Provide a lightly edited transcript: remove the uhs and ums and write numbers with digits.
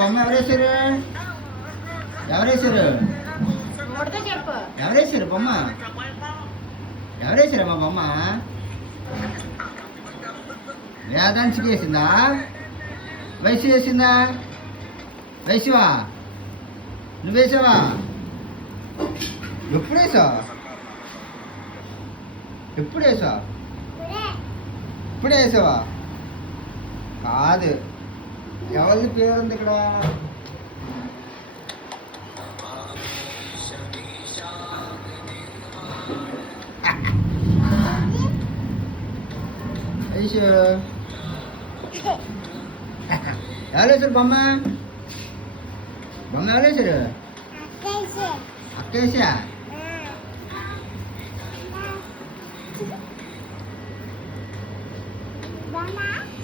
బొమ్మ ఎవరేసారు? ఎవరేసారు? ఎవరేసారు బొమ్మ? ఎవరేసారమ్మా బొమ్మ? వేదాంశకి వేసిందా? వయసు వేసిందా? వయసువా? నువ్వు వేసావా? ఎప్పుడు వేసావు? ఎప్పుడు వేసావు? ఇప్పుడే వేసావా? కాదు, ఎవరిది పేరుంది ఇక్కడ? ఐషు ఎవరు వేసారు బొమ్మ? బొమ్మ ఎవరు వేసారు? అక్క వేసా? Mama.